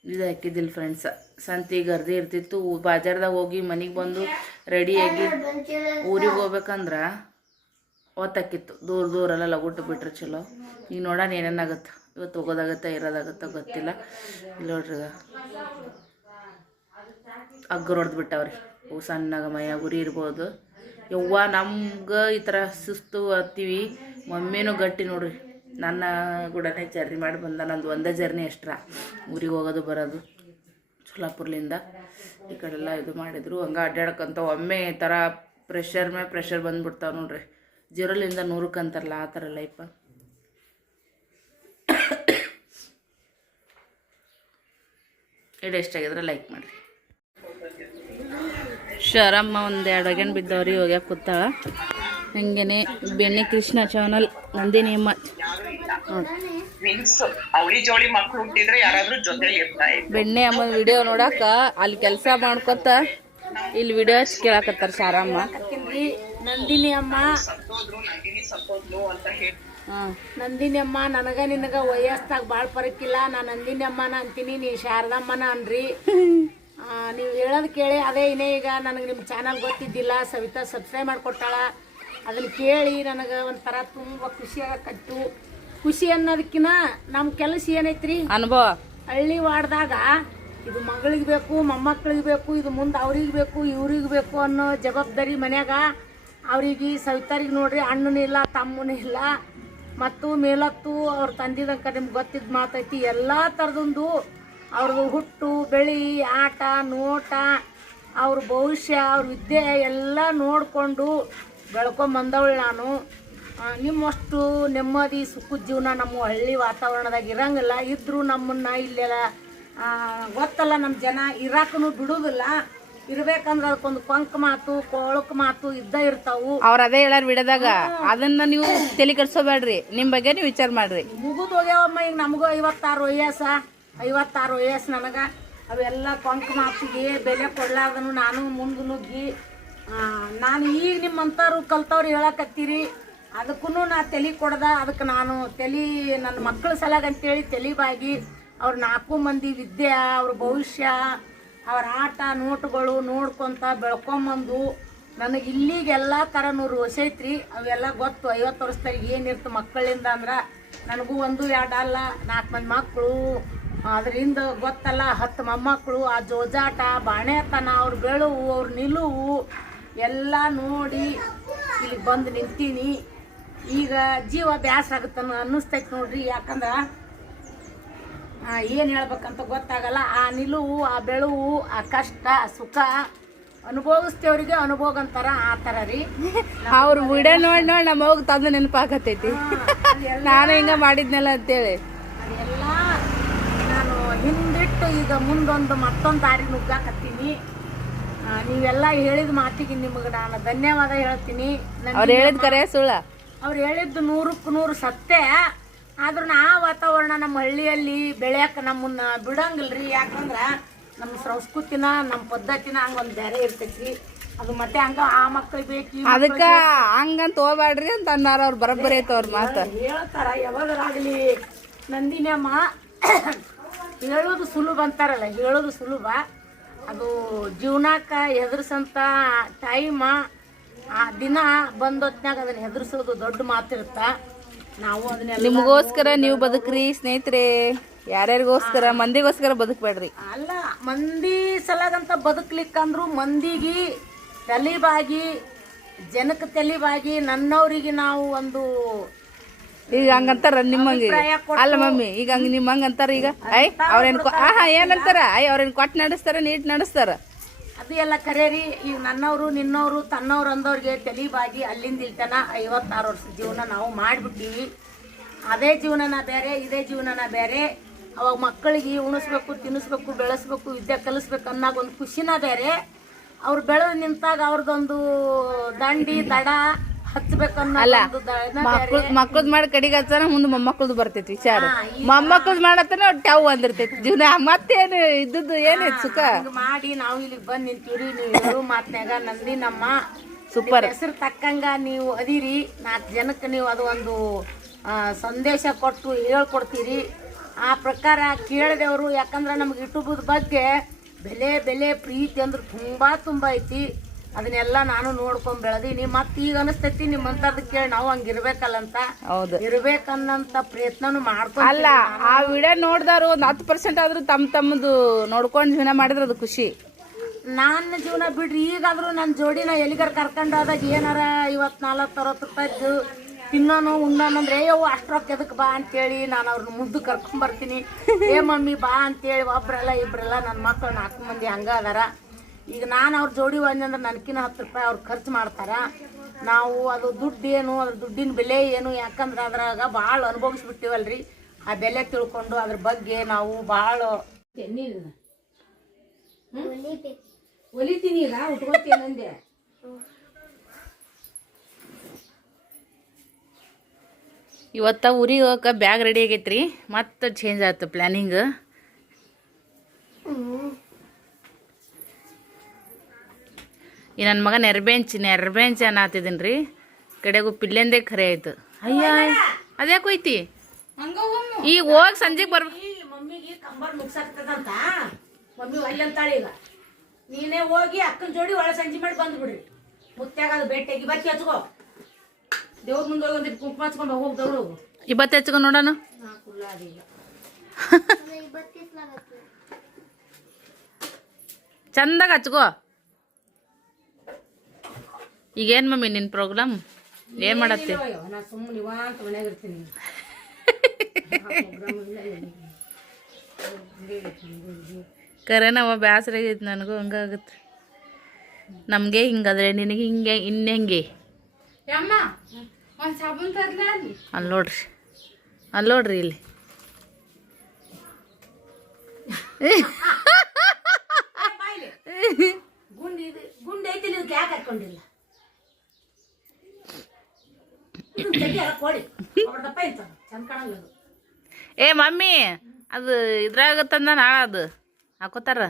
ಇದು ಹಾಕಿದ್ದಿಲ್ಲ ಫ್ರೆಂಡ್ಸ. ಸಂತಿ ಗರ್ದಿ ಇರ್ತಿತ್ತು. ಬಾಜಾರ್ದಾಗ ಹೋಗಿ ಮನೆಗೆ ಬಂದು ರೆಡಿಯಾಗಿ ಊರಿಗೆ ಹೋಗ್ಬೇಕಂದ್ರೆ ಹೊತ್ತಾಕಿತ್ತು. ದೂರಲ್ಲ ಲಗುಟ್ಟು ಬಿಟ್ರೆ ಚಲೋ. ಈಗ ನೋಡೋಣ ಏನೇನಾಗುತ್ತೆ. ಇವತ್ತು ಹೋಗೋದಾಗತ್ತೆ ಇರೋದಾಗತ್ತೆ ಗೊತ್ತಿಲ್ಲ. ಇಲ್ಲಿ ನೋಡ್ರಿ, ಅಗ್ಗರು ಹೊಡೆದು ಬಿಟ್ಟವ್ರಿ. ಸಣ್ಣಗ ಮೈಯ ಗುರಿ ಇರ್ಬೋದು. ಯವ್ವ ನಮ್ಗೆ ಈ ಥರ ಸುಸ್ತು ಹತ್ತೀವಿ. ಮಮ್ಮಿನೂ ಗಟ್ಟಿ ನೋಡ್ರಿ. ನನ್ನ ಕೂಡನೇ ಜರ್ನಿ ಮಾಡಿ ಬಂದ. ನಂದು ಒಂದೇ ಜರ್ನಿ ಎಷ್ಟ್ರ ಊರಿಗೆ ಹೋಗೋದು ಬರೋದು. ಸೋಲಾಪುರ್ಲಿಂದ ಈ ಕಡೆಲ್ಲ ಇದು ಮಾಡಿದ್ರು. ಹಂಗೆ ಅಡ್ಡಾಡಕ್ಕಂತ ಒಮ್ಮೆ ಈ ಥರ ಪ್ರೆಷರ್ ಬಂದ್ಬಿಡ್ತಾವೆ ನೋಡ್ರಿ. 0ಲಿಂದ 100ಕ್ಕೆ ಅಂತಾರಲ್ಲ, ಆ ಥರ ಲೈಫ. ಇದು ಎಷ್ಟಾಗಿದ್ರೆ ಲೈಕ್ ಮಾಡಿರಿ. ಶರಮ್ಮ 1-2 ಅಗೇನು ಬಿದ್ದವ್ರಿ, ಹೋಗ್ಯಾಕ ಕೂತಾಳ. ಹಂಗೇನೆ ಬೆಣ್ಣೆ ಕೃಷ್ಣ ಚಾನಲ್ ನಂದಿನಿ ಅಮ್ಮ ಬೆಣ್ಣೆ ಅಮ್ಮ ವಿಡಿಯೋ ನೋಡಾಕ ಅಲ್ಲಿ ಕೆಲಸ ಮಾಡ್ಕೊತ ಇಲ್ಲಿ ವಿಡಿಯೋ ಕೇಳಾಕತ್ತಾರ ಶಾರಮ್ಮ. ನಂದಿನಿ ಅಮ್ಮ ನಂದಿನಿ ಅಮ್ಮ ನಿನಗ ವಯಸ್ಸಾಗ ಭಾಳ ಪರಕ್ಕಿಲ್ಲ. ನಾ ನಂದಿನಿ ಅಮ್ಮನ ಅಂತೀನಿ, ನೀ ಶಾರದಮ್ಮನ ಅನ್ರಿ. ನೀವು ಹೇಳೋದು ಕೇಳಿ ಅದೇ ಇನ್ನೇ. ಈಗ ನನಗೆ ನಿಮ್ಮ ಚಾನಲ್ ಗೊತ್ತಿದ್ದಿಲ್ಲ, ಸವಿತಾ ಸಬ್ಸ್ಕ್ರೈಬ್ ಮಾಡಿಕೊಟ್ಟಾಳ. ಅದನ್ನು ಕೇಳಿ ನನಗೆ ಒಂಥರ ತುಂಬ ಖುಷಿ ಆಗಕತ್ತು. ಖುಷಿ ಅನ್ನೋದಕ್ಕಿಂತ ನಮ್ಮ ಕೆಲಸ ಏನೈತ್ರಿ, ಅನುಭವ. ಹಳ್ಳಿ ವಾಡ್ದಾಗ ಇದು ಮಗಳಿಗೆ ಬೇಕು, ಮೊಮ್ಮಕ್ಕಳಿಗೆ ಬೇಕು, ಇದು ಮುಂದೆ ಅವ್ರಿಗೆ ಬೇಕು, ಇವ್ರಿಗೆ ಬೇಕು ಅನ್ನೋ ಜವಾಬ್ದಾರಿ ಮನ್ಯಾಗ. ಅವ್ರಿಗೆ ಸವಿತಾರಿಗೆ ನೋಡ್ರಿ, ಅಣ್ಣನೂ ಇಲ್ಲ, ತಮ್ಮನೂ ಇಲ್ಲ. ಮತ್ತು ಮೇಲತ್ತು ಅವ್ರ ತಂದಿದಂಕ ನಿಮ್ಗೆ ಗೊತ್ತಿದ್ದು ಮಾತೈತಿ. ಎಲ್ಲ ಥರದೊಂದು ಅವ್ರದ್ದು ಹುಟ್ಟು ಬೆಳಿ, ಆಟ ನೋಟ, ಅವ್ರ ಭವಿಷ್ಯ, ಅವ್ರ ವಿದ್ಯೆ ಎಲ್ಲ ನೋಡಿಕೊಂಡು ಬೆಳ್ಕೊಂಬಂದವಳು ನಾನು. ನಿಮ್ಮಷ್ಟು ನೆಮ್ಮದಿ ಸುಖದ ಜೀವನ ನಮ್ಮ ಹಳ್ಳಿ ವಾತಾವರಣದಾಗ ಇರಂಗಿಲ್ಲ. ಇದ್ದರೂ ನಮ್ಮನ್ನು ಇಲ್ಲೆಲ್ಲ ಗೊತ್ತಲ್ಲ, ನಮ್ಮ ಜನ ಇರಾಕೂ ಬಿಡೋದಿಲ್ಲ. ಇರ್ಬೇಕಂದ್ರೆ ಅದಕ್ಕೊಂದು ಕೊಂಕ್ ಮಾತು, ಕೊಳಕ್ ಮಾತು ಇದ್ದ ಇರ್ತಾವು. ಅವ್ರು ಅದೇ ಹೇಳಾರ ಬಿಡದಾಗ, ಅದನ್ನ ನೀವು ತಲೆ ಕೆಡ್ಸೋಬೇಡ್ರಿ, ನಿಮ್ಮ ಬಗ್ಗೆ ನೀವು ವಿಚಾರ ಮಾಡ್ರಿ. ಮುಗಿದು ಹೋಗ್ಯಾವಮ್ಮ. ಈಗ ನಮಗೂ 56 ವಯಸ್ಸು ನನಗೆ. ಅವೆಲ್ಲ ಕೊಂಕ ಮಾತಿಗೆ ಬೆಲೆ ಕೊಡ್ಲಾರ್ದನು ನಾನು ಮುಂದೆ ನುಗ್ಗಿ ನಾನು ಈಗ ನಿಮ್ಮಂಥವ್ರು ಕಲ್ತವ್ರು ಹೇಳಕತ್ತೀರಿ ಅದಕ್ಕೂ ನಾ ತಲೆ ಕೊಡ್ದ ಅದಕ್ಕೆ ನಾನು ನನ್ನ ಮಕ್ಕಳ ಸಲಾಗ ಅಂತೇಳಿ ತಲೆಬಾಗಿ ಅವ್ರ 4 ಮಂದಿ ವಿದ್ಯೆ ಅವ್ರ ಭವಿಷ್ಯ ಅವ್ರ ಆಟ ನೋಟುಗಳು ನೋಡ್ಕೊತ ಬೆಳ್ಕೊಂಬಂದು ನನಗೆ ಇಲ್ಲಿಗೆ ಎಲ್ಲ ಥರ 100 ವರ್ಷ ಐತ್ರಿ ಅವೆಲ್ಲ ಗೊತ್ತು 50 ವರ್ಷದಾಗ ಏನಿರ್ತು ಮಕ್ಕಳಿಂದ ಅಂದ್ರೆ ನನಗೂ 1 2 ಅಲ್ಲ 4 ಮಂದಿ ಮಕ್ಕಳು ಅದರಿಂದ ಗೊತ್ತಲ್ಲ 10 ಮೊಮ್ಮಕ್ಕಳು ಆ ಜೋಜಾಟ ಬಾಣೆತನ ಅವ್ರ ಬೆಳುವು ಅವ್ರ ನಿಲುವು ಎಲ್ಲ ನೋಡಿ ಇಲ್ಲಿಗೆ ಬಂದು ನಿಂತೀನಿ ಈಗ ಜೀವ ಬ್ಯಾಸರ ಆಗುತ್ತೆ ಅನ್ನಿಸ್ತೈತೆ ನೋಡ್ರಿ ಯಾಕಂದ್ರೆ ಏನು ಹೇಳ್ಬೇಕಂತ ಗೊತ್ತಾಗಲ್ಲ ಆ ನಿಲುವು ಆ ಬೆಳುವು ಆ ಕಷ್ಟ ಆ ಸುಖ ಅನುಭವಿಸ್ತೇವ್ರಿಗೆ ಅನುಭೋಗ ಅಂತಾರ ಆ ಥರ ರೀ ಅವ್ರ ವಿಡಿಯೋ ನೋಡಿ ನಮ್ಮ ಹೋಗಿ ತಂದು ನೆನಪಾಕತೈತಿ ನಾನು ಹಿಂಗ ಮಾಡಿದ್ನಲ್ಲ ಅಂತೇಳಿ ಅದೆಲ್ಲ ನಾನು ಹಿಂದಿಟ್ಟು ಈಗ ಮುಂದೊಂದು ಮತ್ತೊಂದು ದಾರಿ ನುಗ್ಗಾಕತ್ತೀನಿ ನೀವೆಲ್ಲ ಹೇಳಿದ ಮಾತಿಗೆ ನಿಮಗೆ ನಾನು ಧನ್ಯವಾದ ಹೇಳ್ತೀನಿ ಅವ್ರು ಹೇಳಿದ ಕರೆ ಸುಳ್ಳ ಅವ್ರು ಹೇಳಿದ್ದು 100ಕ್ಕೆ 100 ಸತ್ಯ ಆದ್ರೂ ಆ ವಾತಾವರಣ ನಮ್ಮ ಹಳ್ಳಿಯಲ್ಲಿ ಬೆಳೆಯಕ್ಕೆ ನಮ್ಮನ್ನ ಬಿಡಂಗಿಲ್ರಿ ಯಾಕಂದ್ರೆ ನಮ್ಮ ಸಂಸ್ಕೃತಿನ ನಮ್ಮ ಪದ್ಧತಿನ ಹಂಗೊಂದು ಬೇರೆ ಇರ್ತೈತಿ ಅದು ಮತ್ತೆ ಹಂಗ ಆ ಮಕ್ಳಿಗೆ ಬೇಕು ಅದಕ್ಕ ಹಂಗಂತ ಹೋಗ್ಬ್ಯಾಡ್ರಿ ಅಂತ ಅನ್ನಾರ ಅವ್ರು ಬರೋಬ್ಬರಿ ಐತ ಅವ್ರ ಮಾತು ಹೇಳ್ತಾರ ಯಾವಾಗಲಾಗಲಿ ನಂದಿನಮ್ಮ ಹೇಳೋದು ಸುಲಭ ಅಂತಾರಲ್ಲ ಹೇಳೋದು ಸುಲಭ ಅದು ಜೀವನಕ್ಕೆ ಎದುರಿಸಂತ ಟೈಮ ಆ ದಿನ ಬಂದೊತ್ನಾಗ ಅದನ್ನ ಹೆದರ್ಸೋದು ದೊಡ್ಡ ಮಾತಿರುತ್ತ ನಾವು ಅದನ್ನೆಲ್ಲ ನಿಮಗೋಸ್ಕರ ನೀವು ಬದುಕ್ರಿ ಸ್ನೇಹಿತರೆ ಯಾರ್ಯಾರಿಗೋಸ್ಕರ ಮಂದಿಗೋಸ್ಕರ ಬದುಕ್ಬೇಡ್ರಿ ಅಲ್ಲ ಮಂದಿ ಸಲಾಗಂತ ಬದುಕ್ಲಿಕ್ಕಂದ್ರು ಮಂದಿಗೆ ತಲೆಬಾಗಿ ಜನಕ್ಕೆ ತಲೆಬಾಗಿ ನನ್ನವ್ರಿಗೆ ನಾವು ಒಂದು ಈಗ ಹಂಗಂತಾರ ನಿಮ್ಮಂಗೆ ಅಲ್ಲ ಮಮ್ಮಿ ಈಗ ಹಂಗ ನಿಮ್ಮಂಗ ಅಂತಾರ ಈಗ ಐ ಅವ್ರೇನ್ ಏನಂತಾರ ಐ ಅವ್ರೇನ್ ಕೊಟ್ಟು ನಡೆಸ್ತಾರ ನೀಟ್ ನಡೆಸ್ತಾರ ಅದು ಎಲ್ಲ ಕರೇರಿ ಈಗ ನನ್ನವರು ನಿನ್ನವರು ತನ್ನವ್ರು ಅಂದವ್ರಿಗೆ ತಲೆಬಾಗಿ ಅಲ್ಲಿಂದ ಇಲ್ತನ 56 ವರ್ಷ ಜೀವನ ನಾವು ಮಾಡಿಬಿಟ್ಟಿವಿ ಅದೇ ಜೀವನನ ಬೇರೆ ಇದೇ ಜೀವನನ ಬೇರೆ ಅವಾಗ ಮಕ್ಕಳಿಗೆ ಉಣಿಸ್ಬೇಕು ತಿನ್ನಿಸ್ಬೇಕು ಬೆಳೆಸ್ಬೇಕು ವಿದ್ಯೆ ಕಲಿಸ್ಬೇಕು ಅನ್ನೋದು ಒಂದು ಖುಷಿನ ಬೇರೆ ಅವ್ರು ಬೆಳೆದು ನಿಂತಾಗ ಅವ್ರದ್ದೊಂದು ದಂಡಿ ದಡ ಹಚ್ಬೇಕನ್ನೋ ಮಕ್ಳದ್ ಮಾಡಿ ಕಡಿಗೆ ಹಚ್ಚನ ಮುಂದೆ ಮೊಮ್ಮಕ್ಳದ್ ಬರ್ತೈತಿ ವಿಚಾರ ಮೊಮ್ಮಕ್ಳದ್ ಮಾಡತ್ತನ ಟ್ಯಾವ್ ಅಂದಿರ್ತೈತಿ ಜೀವನ ಮತ್ತೇನು ಇದ್ದದ್ದು ಏನೈತಿ ಸುಖ ಮಾಡಿ ನಾವು ಇಲ್ಲಿಗೆ ಬಂದು ನಿಂತೀವ್ರಿ ನೀವು ಹೇಳೋ ಮಾತ್ನ್ಯಾಗ ನಂದಿ ನಮ್ಮ ಸೂಪರ್ ಹೆಸರು ತಕ್ಕಂಗ ನೀವು ಅದಿರಿ 4 ಜನಕ್ಕೆ ನೀವು ಅದು ಒಂದು ಸಂದೇಶ ಕೊಟ್ಟು ಹೇಳ್ಕೊಡ್ತೀರಿ ಆ ಪ್ರಕಾರ ಕೇಳಿದೆವರು ಯಾಕಂದ್ರೆ ನಮ್ಗೆ ಯೂಟ್ಯೂಬ್ ಬಗ್ಗೆ ಬೆಲೆ ಪ್ರೀತಿ ಅಂದ್ರೆ ತುಂಬ ಐತಿ ಅದನ್ನೆಲ್ಲ ನಾನು ನೋಡ್ಕೊಂಡ್ ಬೆಳೆದೀನಿ ಮತ್ತೆ ಈಗ ಅನಿಸ್ತೈತಿ ನಿಮ್ಮಂತದ್ ಕೇಳಿ ನಾವು ಹಂಗಿರ್ಬೇಕಲ್ಲ ಅಂತ ಹೌದು ಇರ್ಬೇಕನ್ನಂತ ಪ್ರಯತ್ನನು ಮಾಡ್ಕೊಂಡು ಅಲ್ಲ ಆ ವಿಡಿಯೋ ನೋಡ್ದಾರು ಒಂದು 10% ಆದ್ರೂ ತಮ್ಮದು ನೋಡ್ಕೊಂಡು ಜೀವನ ಮಾಡಿದ್ರೆ ಅದು ಖುಷಿ ನನ್ನ ಜೀವನ ಬಿಡ್ರಿ ಈಗಾದ್ರೂ ನನ್ನ ಜೋಡಿನ ಎಲ್ಲಿಗಾರ ಕರ್ಕೊಂಡು ಹೋದಾಗ ಏನಾರ 54-60 ರೂಪಾಯಿದ್ದು ತಿನ್ನೋನು ಉಣ್ಣೋನಂದ್ರೆ ಅಯ್ಯೋ ಅಷ್ಟ್ರೊಕ್ಕ ಎದಕ್ಕೆ ಬಾ ಅಂತೇಳಿ ನಾನು ಅವ್ರನ್ನ ಮುದ್ದು ಕರ್ಕೊಂಬರ್ತೀನಿ ಏ ಮಮ್ಮಿ ಬಾ ಅಂತೇಳಿ ಒಬ್ರಲ್ಲ ಇಬ್ರಲ್ಲ ನನ್ನ ಮಕ್ಕಳು 4 ಮಂದಿ ಹಂಗ ಅದಾರ ಈಗ ನಾನು ಅವ್ರ ಜೋಡಿ ಅಂದ್ರೆ ನನಕಿನ್ನ 10 ರೂಪಾಯಿ ಅವ್ರು ಖರ್ಚು ಮಾಡ್ತಾರ ನಾವು ಅದು ದುಡ್ಡು ಏನು ಅದ್ರ ದುಡ್ಡಿನ ಬೆಲೆ ಏನು ಯಾಕಂದ್ರೆ ಅದ್ರಾಗ ಭಾಳ ಅನುಭವಿಸ್ಬಿಟ್ಟಿವಲ್ರಿ ಆ ಬೆಲೆ ತಿಳ್ಕೊಂಡು ಅದ್ರ ಬಗ್ಗೆ ನಾವು ಭಾಳ ಒಲಿತೀನಿ ಈಗ ಉಟ್ಕೋತೀನಂದೆ ಇವತ್ತ ಊರಿಗೆ ಹೋಗಕ್ಕೆ ಬ್ಯಾಗ್ ರೆಡಿ ಆಗೈತ್ರಿ ಮತ್ತೆ ಚೇಂಜ್ ಆಯ್ತು ಪ್ಲ್ಯಾನಿಂಗ್ ಈ ನನ್ನ ಮಗ ನೆರ್ಬೆಂಚ್ ಅನ್ನತ್ತಿದ್ದೀನಿ ರೀ ಕಡೆಗೂ ಪಿಲ್ಲೆಂದೇ ಖರೆ ಆಯ್ತು ಅಯ್ಯ ಅದ್ಯಾಕೆ ಹೋಯ್ತಿ ಈಗ ಹೋಗಿ ಸಂಜೆಗೆ ಮಮ್ಮಿಗೆ ಕಂಬರ್ ಮುಗ್ಸಾಕ್ತದಂತ ಮಮ್ಮಿ ಒಳ್ಳೆ ಅಂತಾಳೆ ಈಗ ನೀನೇ ಹೋಗಿ ಅಕ್ಕನ ಜೋಡಿ ಒಳ ಸಂಜೆ ಮಾಡಿ ಬಂದ್ಬಿಡ್ರಿ ಮುತ್ಯಾಗ ಅದು ಭೇಟಿಯಾಗಿ ಬತ್ತಿ ಹಚ್ಕೋ ದೇವ್ರ ಮುಂದೆ ಹೋಗಿ ಒಂದಿಟ್ಟು ಕುಂಕುಮ ಹಚ್ಕೊಂಡು ಹೋಗ್ದವಳು ಇವತ್ತು ಹಚ್ಕೊಂಡು ನೋಡೋಣ ಚಂದಾಗ ಹಚ್ಕೋ ಈಗೇನು ಮಮ್ಮಿ ನಿನ್ನ ಪ್ರೋಗ್ರಾಮ್ ಏನು ಮಾಡತ್ತಿ ನಾ ಸುಮ್ಮನೆ ನಿವಾಂತ ಮನ್ಯಾಗ ಇರ್ತೀನಿ ಕರೆನವ ಬೇಸರ ಆಗೈತಿ ನನಗೂ ಹಂಗಾಗುತ್ತೆ ನಮಗೆ ಹಿಂಗಾದ್ರೆ ನಿನಗೆ ಹಿಂಗೆ ಇನ್ನೆಂಗೆ ಅಲ್ಲಿ ನೋಡ್ರಿ ಇಲ್ಲಿ ಗುಂಡು ಐತಿ ನೀವು ಯಾಕೆ ಹಾಕೊಂಡಿಲ್ಲ ಕೊಡಿ ದಪ್ಪ ಐತ ಚಂದ ಕಾಣಲ್ಲ ಏ ಮಮ್ಮಿ ಅದು ಇದ್ರಾಗ ತಂದ ನಾಳ ಅದು ಹಾಕೋತಾರ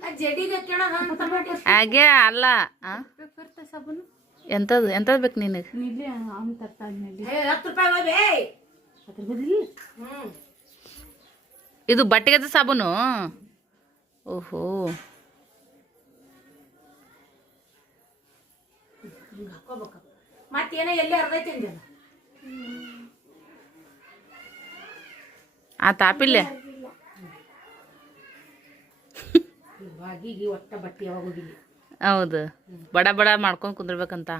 ನಾ ಜಡಿಗೆ ಕೇಳೋಣ ಅಂತ ಮಾಡಿ ಹಾಗೆ ಅಲ್ಲ ಎಂಥದ್ದು ಎಂಥದ್ದು ಬೇಕು ನಿನಗೆ 10 ರೂಪಾಯಿ ಹೋಗಿ ಇದು ಬಟ್ಟೆಗದ ಸಾಬೂನು ಓಹೋ ಹಾಕೋಬೇಕ ಮತ್ತೇನೋ ಎಲ್ಲಿ ಅರ್ಧೈತಿ ಅಂಜನ ಆ ತಾಪಿಲ್ಲೆ ಬಾಗಿಗೆ ಒಟ್ಟ ಬಟ್ಟೆ ಯಾವಾಗ ಹೋಗಿಲ್ಲ ಹೌದು ಬಡ ಬಡ ಮಾಡ್ಕೊಂಡು ಕುಂದಿರ್ಬೇಕಂತ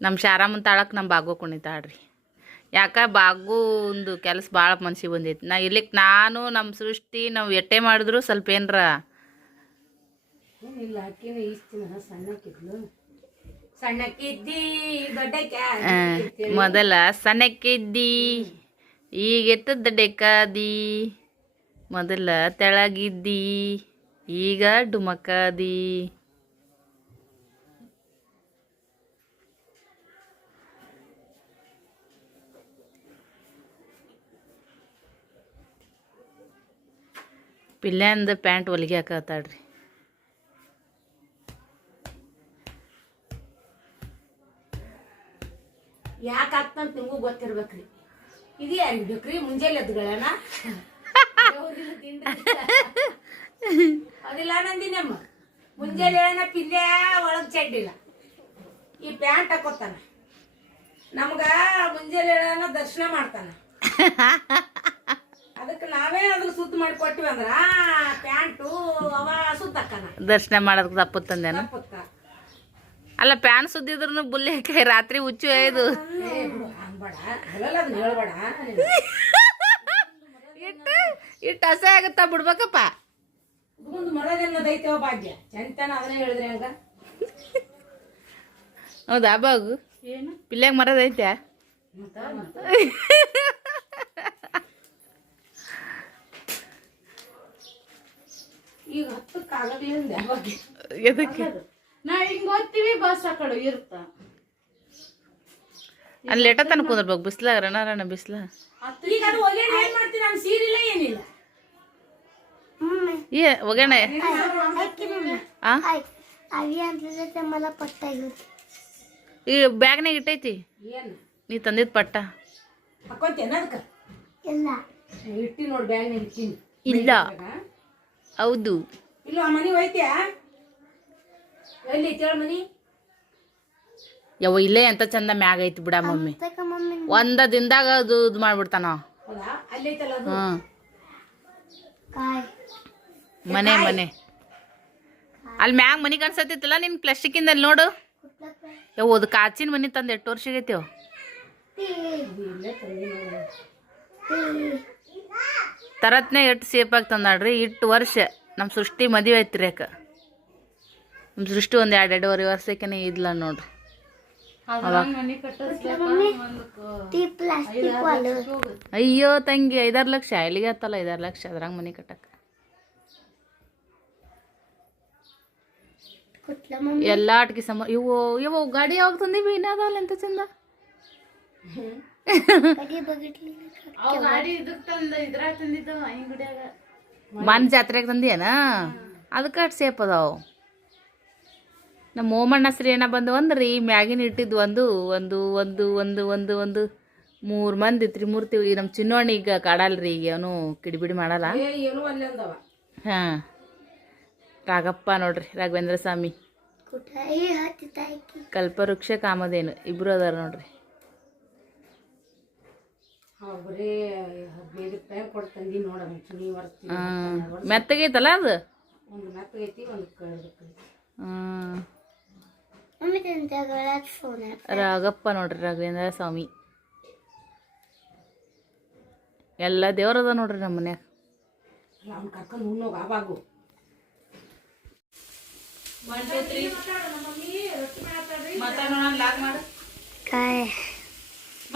ನಮ್ಮ ಶಾರಮ್ಮನ ತಾಳಕ್ಕೆ ನಮ್ಮ ಬಾಗು ಕುಣಿತಾಳ್ರಿ ಯಾಕೆ ಬಾಗು ಒಂದು ಕೆಲಸ ಭಾಳ ಮನ್ಸಿಗೆ ಬಂದೈತಿ ನಾ ಇರ್ಲಿಕ್ಕೆ ನಾನು ನಮ್ಮ ಸೃಷ್ಟಿ ನಾವು ಎಟ್ಟೆ ಮಾಡಿದ್ರು ಸ್ವಲ್ಪ ಏನರ ಏನಿಲ್ಲ ಆಕಿನ ಇಷ್ಟಿನ ಸಣ್ಣಕ್ಕಿದ್ದಿ ದೊಡ್ಡಕ್ಕೆ ಮೊದಲ ಸಣ್ಣಕ್ಕಿದ್ದಿ ಈಗ ದೊಡ್ಡಕ್ಕಾದಿ ಮೊದಲ ತೆಳಗಿದ್ದಿ ಈಗ ಡುಮಕ್ಕಾದಿ ಪಿಲ್ಯಾಂದ ಪ್ಯಾಂಟ್ ಹೊಲಿಗೆ ಹಾಕತ್ತಾಳ್ರಿ ಯಾಕೆ ಆಗ್ತಂತ ನಿಮಗೂ ಗೊತ್ತಿರ್ಬೇಕ್ರಿ ಇದು ಯಾರಿಗೆ ಬೇಕ್ರಿ ಮುಂಜಾನೆ ಎದ್ಗಳನ ಅದಿಲ್ಲ ನಂದಿನಮ್ಮ ಮುಂಜಾನೆ ಹೇಳನ ಪಿಲ್ಯ ಒಳಗ್ ಚಡ್ಡಿಲ್ಲ ಈ ಪ್ಯಾಂಟ್ ಹಾಕೋತಾನ ನಮ್ಗ ಮುಂಜಾನೆ ಹೇಳನ ದರ್ಶನ ಮಾಡ್ತಾನ ಅದಕ್ಕೆ ನಾವೇ ಅದನ್ನ ಸುತ್ತ ಮಾಡಿ ಕೊಟ್ಟಿವಿ ಅಂದ್ರ ಪ್ಯಾಂಟು ಅವ ಸುತ್ತಕ್ಕನ ದರ್ಶನ ಮಾಡೋದಕ್ಕೆ ತಪ್ಪತ್ತಂದೇನ ಅಲ್ಲ ಪ್ಯಾನ್ ಸುದ್ದಿದ್ರು ಬುಲ್ಲೆ ರಾತ್ರಿ ಹುಚ್ಚು ಇದು ಹಂಗ್ಬೇಡ ಅದನ್ನ ಹೇಳ್ಬೇಡ ಇಟ್ಟು ಹಸೆ ಆಗತ್ತ ಬಿಡ್ಬೇಕಪ್ಪ ಮುಂದೆ ಮರದೆನ್ನದೈತವ ಭಾಗ್ಯ ಚಂತನ ಅದನ್ನೇ ಹೇಳಿದ್ರೆ ಹಂಗ ಹೌದಾ ಬಾಗು ಏನು ಪಿಲ್ಯಾಗ ಮರದೈತೆ ಈಗ 10ಕ್ಕೆ ಆಗಲಿಲ್ಲ ಭಾಗ್ಯ ಎದಕ್ಕೆ ನಾ ಹಿಂಗ ಓದ್ತೀವಿ ಬಸ್ ಆ ಕಡೆ ಇರುತ್ತ ಅಲ್ಲಿ ಲೇಟ ತನಕ ಕುಂದ್ರಬೇಕು ಬಿಸ್ಲಾಗ ರಣ ಬಿಸ್ಲ ಈಗ ಅದು ಒಗ್ಯಾಣ ಏನ್ ಮಾಡ್ತೀನಿ ನಾನು ಸೀರಿಲ್ಲ ಏನಿಲ್ಲ ಒಗ್ಯಾಣ मला पट्टा ಈ ಬ್ಯಾಗ್ನಾಗ ಇಟ್ಟೈತಿ ಏನು ನೀ ತಂದಿದ್ ಪಟ್ಟ ಹಾಕೊಂತೇನ ಅದಕ್ಕೆ ಇಲ್ಲ ಇಟ್ಟಿ ನೋಡಿ ಬ್ಯಾಗ್ನಾಗ ಇಟ್ಟಿನಿ ಇಲ್ಲ ಹೌದು ಇಲ್ಲ ಆ ಮನೆ ಹೋಯ್ತ್ಯಾ ಎಲ್ಲಿ ಐತಿ ಹೇಳ ಮನಿ ಯವ್ವ ಇಲ್ಲೇ ಎಂತ ಚಂದ ಮ್ಯಾಗ ಐತಿ ಬಿಡ ಮಮ್ಮಿ मम्मी ಒಂದ ದಿನದಾಗ ಅದು ಇದು ಮಾಡ್ಬಿಡ್ತಾನ ಹೌದಾ ಅಲ್ಲಿ ಐತಲ್ಲ ಅದು ಹ್ಮ್ काय ಮನೆ ಅಲ್ಲಿ ಮ್ಯಾಗ ಮನಿ ಕಾಣಿಸತ್ತಿತ್ತಲ್ಲ ನಿನ್ ಪ್ಲಾಸ್ಟಿಕ್ಕಿಂದ ಅಲ್ಲಿ ನೋಡು कुठला काय ಯವ್ವ ಅದು ಕಾಚಿನ ಮನಿ ತಂದು 8 ವರ್ಷ ಆಗೈತಿ ತರತ್ನೇ ಎಷ್ಟು ಸೇಫ್ ಆಗಿ ತಂದಾಳ್ರಿ 8 ವರ್ಷ ನಮ್ಮ ಸೃಷ್ಟಿ ಮದುವೆ ಐತ್ರಿ ಯಾಕ ನಮ್ಮ ಸೃಷ್ಟಿ ಒಂದು 2-2.5 ವರ್ಷಕ್ಕೇನೆ ಇದ್ಲ ನೋಡ್ರಿ ती प्लास्टिक वालं ಅಯ್ಯೋ ತಂಗಿ 5-6 ಲಕ್ಷ ಎಲ್ಲಿಗೆ ಆತಲ್ಲ 5-6 ಲಕ್ಷ ಅದ್ರಾಗ ಮನಿ ಕಟ್ಟಕ್ಕೆ कुठला मम्मी ಎಲ್ಲ ಆಟಿಕೆ ಇವು ಗಾಡಿ ಯಾವಾಗ ತಂದಿವಿ ಇನ್ನಾದವಲ್ಲ ಎಂತ ಚಂದ कधी बघितली ಬಾನ್ ಜಾತ್ರೆಗೆ ತಂದಿಯೇನ ಅದಕ್ಕೆ ಅಷ್ಟು ಸೇಫ್ ಅದಾವು ನಮ್ಮ ಓಮಣ್ಣ ಹೆಸ್ರು ಏನ ಬಂದವು ಅಂದ್ರೆ ಈ ಮ್ಯಾಗಿನ ಇಟ್ಟಿದ್ದು ಒಂದು 3 ಮಂದಿ ತ್ರಿಮೂರ್ತಿ ಈ ನಮ್ಮ ಚಿನ್ನೋಣಿ ಈಗ ಕಾಡಲ್ರಿ ಈಗ ಅವನು ಕಿಡಿಬಿಡಿ ಮಾಡಲ್ಲ ಏನು ಅಲ್ಲಿ ಅಂದವ ಹಾಂ ರಾಗಪ್ಪ ನೋಡ್ರಿ ರಾಘವೇಂದ್ರ ಸ್ವಾಮಿ कुठे हातीत आहे की ಕಲ್ಪವೃಕ್ಷ ಕಾಮಧೇನು ಇಬ್ರು ಅದಾರ ನೋಡ್ರಿ ಬರೀ 15 ರೂಪಾಯಿ ಕೊಟ್ಟು ತಂದಿ ನೋಡೋಣ ಚುನಿ ವರ್ಷ ಮೆತ್ತಗೈತಲ್ಲ ಅದು ಒಂದು ಮೆತ್ತಗೈತಿ ಒಂದು ಕಳ್ದೈತಿ मम्मी त्यांच्या गळ्यात फोन आहे ರಾಗಪ್ಪ ನೋಡ್ರಿ ರಾಘವೇಂದ್ರ ಸ್ವಾಮಿ ಎಲ್ಲ ದೇವ್ರದ ನೋಡ್ರಿ ನಮ್ಮ ಮನ್ಯಾಗ ಅವ್ನು ಕರ್ಕೊಂಡು ಉಣ್ಣೋಗ ಆಬಾಗು काय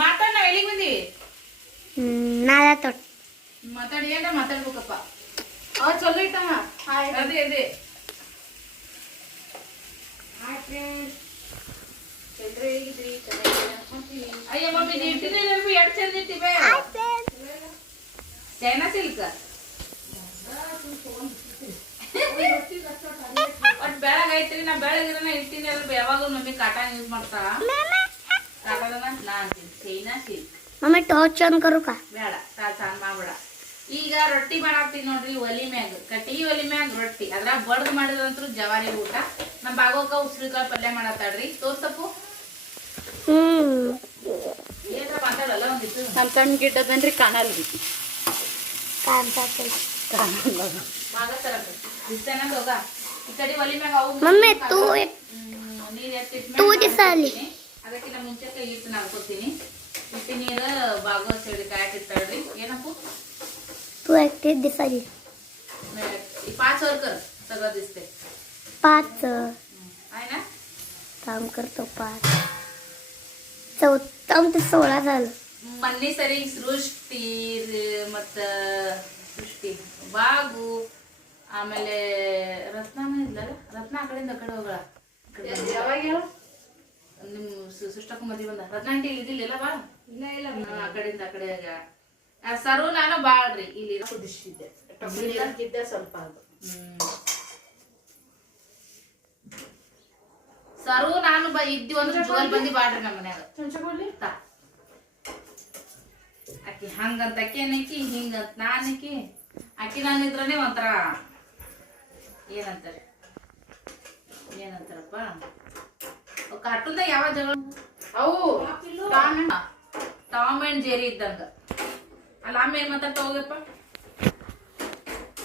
ಮಾತಾಡ ನಾವು ಎಲ್ಲಿಗೆ ಬಂದೀವಿ नाला तोट ಮಾತಾಡಿ ಏನ ಮಾತಾಡ್ಬೇಕಪ್ಪ ಅವ ಚಲೋ ಇಟ್ಟಮ್ಮ ಅದೇ ಅದೇ ಅಯ್ಯ ಮಮ್ಮಿ ನೀ ಇಟ್ಟಿದ್ರೆ 2 ಚಂದ ಇಟ್ಟಿವೆ ಚೈನಾ ಸಿಲ್ಕ್ ಬೆಳಗೈತ್ರಿ ನಾ ಬೆಳಗಿರನ ಇರ್ತೀನಿ ಅಲ್ರಿ ಯಾವಾಗ ಮಮ್ಮಿ ಕಾಟನ್ ಯೂಸ್ ಮಾಡ್ತಾ ಕಾಟನ ನಾ ಅಂತೀನಿ China silk mummy torch on करू का ಬೇಡ ಚಾನ್ ಮಾಡ್ಬೇಡ. ಈಗ ರೊಟ್ಟಿ ಮಾಡಾಕ್ತೀನಿ ನೋಡ್ರಿ ಒಲಿ ಮ್ಯಾಗ ಕಟ್ಟಿಗೆ ಒಲಿ ಮ್ಯಾಗ ರೊಟ್ಟಿ ಅದ್ರಾಗ ಬಡ್ದು ಮಾಡಿದ್ರಂತ್ರು ಜವಾರಿ ಊಟ. ನಮ್ಮ ಬಾಗೋಕ ಉಸ್ರಿಕಾಯಿ ಪಲ್ಯ ಮಾಡತ್ತಾಳ್ರಿ. ತೋರ್ಸಪ್ಪು ಏನ್ರ ಮಾತಾಡಲ್ಲ ಒಂದಿತ್ತು ನನ್ನ ಕಣ್ಣು ಗಿಡ್ಡದನ್ರಿ ಕಾಣಲ್ರಿ कांदा ಮಾಡತ್ತಾರ ಇಷ್ಟನ ಹೋಗ ಈ ಕಡೆ ಒಲಿ ಮ್ಯಾಗ ಅವು मम्मी तू ನೀರ್ ಎತ್ತಿಟ್ಟ तू दिसाली ಅದಕ್ಕಿಂತ ಮುಂಚೆ ಹಿಟ್ಟು ನಾಡ್ಕೊತೀನಿ. ಹಿಟ್ಟಿ ನೀರು ಬಾಗೋ ಸೈಡ್ ಕಾಯಕಿರ್ತಾಳ್ರಿ. ಏನಪ್ಪು तू ऍक्टिव्ह दिसाली 5 वर कर सगळं दिसते 5 आहे ना. काम करतो 5 14 ते 16 झालं ಮೊನ್ನೆ ಸರಿ ಸೃಷ್ಟಿ ಮತ್ತ ಸೃಷ್ಟಿ ಬಾಗು ಆಮೇಲೆ ರತ್ನಾನ ಇದ್ಲಲ್ಲ ರತ್ನ ಆ ಕಡೆಯಿಂದ ಆ ಕಡೆ ಹೋಗಳ ಯಾವಾಗ ಹೇಳು ನಿಮ್ ಸೃಷ್ಟಕ್ಕ ಮದ್ವಿ ಬಂದ ರತ್ನಾಂಟಿ ಇದಿಲ್ಲ ಬಾ ಇಲ್ಲ ಇಲ್ಲ ಆ ಕಡೆಯಿಂದ ಆ ಕಡೆ ಸರು ನಾನು ಬಾಳ್ರಿ ಇಲ್ಲಿ ಕುದಿಸಿದ್ದೆ ಟೊಮೆಟೊ ಸ್ವಲ್ಪ ಅದು ಸರು ನಾನು ಇದ್ದೀವಿ ಅಂದ್ರೆ ಜೋಲ್ ಬಂದಿ ಬಾಳ್ರಿ ನಮ್ಮ ಮನ್ಯಾಗ ಚಮಚಗೊಳ್ಳಿ ಆಕಿ ಹಂಗಂತ ಆಕಿ ಏನಕಿ ಹಿಂಗಂತ ನಾನಕಿ ಆಕಿ ನಾನಿದ್ರನೆ ಒಂಥರ ಏನಂತಾರೆ ಏನಂತಾರಪ್ಪ ಕಾರ್ಟೂನ್ದಾಗ ಯಾವ ಜಗಳ ಅವು ಟಾಮ್ ಅಂಡ್ ಜೆರಿ ಇದ್ದಂಗ ಅಲ್ಲ ಆಮೇಲೆ ಮಾತಾಡ್ತಾ ಹೋಗಪ್ಪ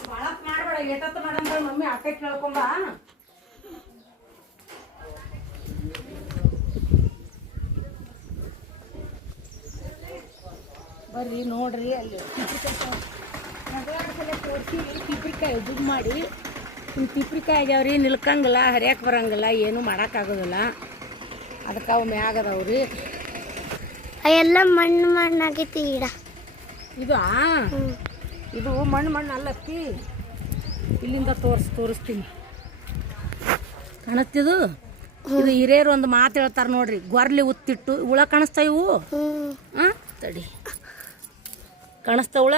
ಬಾಳತ್ ಮಾಡ್ಬೇಡ ಎಷ್ಟೊತ್ತು ಮಾಡಂತ ಮಮ್ಮಿ ಅಕ್ಕ ಕೇಳ್ಕೊಂಬ ಬರ್ರಿ ನೋಡ್ರಿ ಅಲ್ಲಿ ಪಿಪ್ರಿಕಾಯಿ ದುಡ್ಡು ಮಾಡಿ ಪಿಪ್ರಿಕಾಯಿ ಆಗ್ಯಾವ್ರಿ ನಿಲ್ಕಂಗಿಲ್ಲ ಹರಿಯಕ್ಕೆ ಬರಂಗಿಲ್ಲ ಏನು ಮಾಡೋಕ್ಕಾಗೋದಿಲ್ಲ ಅದಕ್ಕೆ ಅವು ಮ್ಯಾಗದವ್ರಿ ಎಲ್ಲ ಮಣ್ಣು ಮಣ್ಣಾಗೈತಿ ಗಿಡ ಇದು ಇದು ಮಣ್ಣು ಅಲ್ಲತ್ತಿ ಇಲ್ಲಿಂದ ತೋರಿಸ್ತೀನಿ ಕಾಣತ್ತಿದು ಇದು ಹಿರಿಯರು ಒಂದು ಮಾತು ಹೇಳ್ತಾರೆ ನೋಡ್ರಿ ಗೊರ್ಲಿ ಉತ್ತಿಟ್ಟು ಹುಳ ಕಾಣಿಸ್ತಾ ಇವು ತಡಿ ಕಾಣಿಸ್ತಾವಳ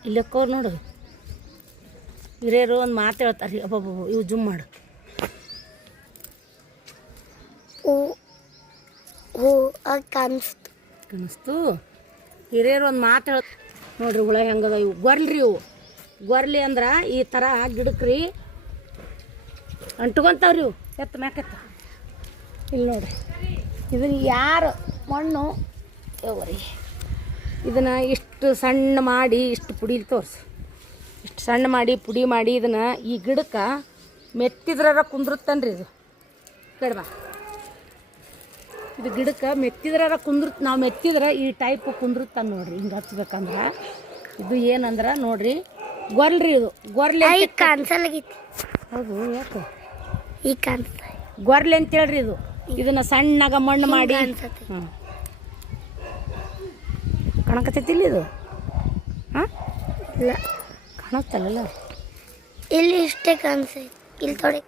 ಇಲ್ಲಕ್ಕವ್ರು ನೋಡು ಹಿರಿಯರು ಒಂದು ಮಾತು ಹೇಳ್ತಾರೆ ಅಬ್ಬಬ್ಬ ಇವು ಜುಮ್ ಮಾಡು ಕಾಣಿಸ್ತು ಹಿರಿಯರು ಒಂದು ಮಾತು ಹೇಳ ನೋಡ್ರಿ ಹುಳ ಹೆಂಗದ ಇವು ಗೊರ್ಲ್ರಿ ಇವು ಗೊರ್ಲಿ ಅಂದ್ರೆ ಈ ಥರ ಗಿಡಕ್ಕೆ ರೀ ಅಂಟ್ಕೊಂತಾವ್ರಿ ಇವು ಎತ್ತ ಮ್ಯಾಕೆತ್ತ ಇಲ್ಲಿ ನೋಡ್ರಿ ಇದನ್ನು ಯಾರು ಮಣ್ಣು ಯಾವ್ರಿ ಇದನ್ನು ಇಷ್ಟು ಸಣ್ಣ ಮಾಡಿ ಇಷ್ಟು ಪುಡಿ ತೋರಿಸು ಇಷ್ಟು ಸಣ್ಣ ಮಾಡಿ ಪುಡಿ ಮಾಡಿ ಇದನ್ನು ಈ ಗಿಡಕ್ಕೆ ಮೆತ್ತಿದ್ರಾರ ಕುಂದ್ರುತ್ತನ್ರಿ ಇದು ಬೇಡವಾ ಇದು ಗಿಡಕ್ಕೆ ಮೆತ್ತಿದ್ರಾರ ನಾವು ಮೆತ್ತಿದ್ರೆ ಈ ಟೈಪ್ ಕುಂದ್ರುತ್ತಾನ ನೋಡ್ರಿ ಹಿಂಗೆ ಹಚ್ಬೇಕಂದ್ರೆ ಇದು ಏನಂದ್ರೆ ನೋಡ್ರಿ ಗೊರ್ಲ್ರಿ ಇದು ಗೊರ್ಲೆ ಕಾಣಿಸಲಾಗೈತಿ ಹೌದು ಯಾಕೆ ಈ ಕಾಣಿಸ್ತ ಗೊರ್ಲೆ ಅಂತ ಹೇಳ್ರಿ ಇದು ಇದನ್ನ ಸಣ್ಣಗ ಮಣ್ಣು ಮಾಡಿ ಕಾಣಿಸತ್ತೆ ಕಾಣಕತ್ತೈತಿಲ್ಲ ಇದು ಹಾಂ ಇಲ್ಲ ಕಾಣತ್ತಲ್ಲ ಇಲ್ಲಿ ಇಷ್ಟೇ ಕಾಣಿಸೈತಿ ಇಲ್ಲಿ ತೊಡೆ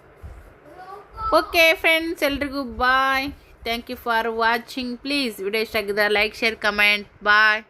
ಓಕೆ ಫ್ರೆಂಡ್ಸ್ ಎಲ್ರಿಗೂ bye thank you for watching please video ಇಷ್ಟ ಆಗಿದ್ರೆ ಲೈಕ್ ಶೇರ್ ಕಮೆಂಟ್ ಬಾಯ್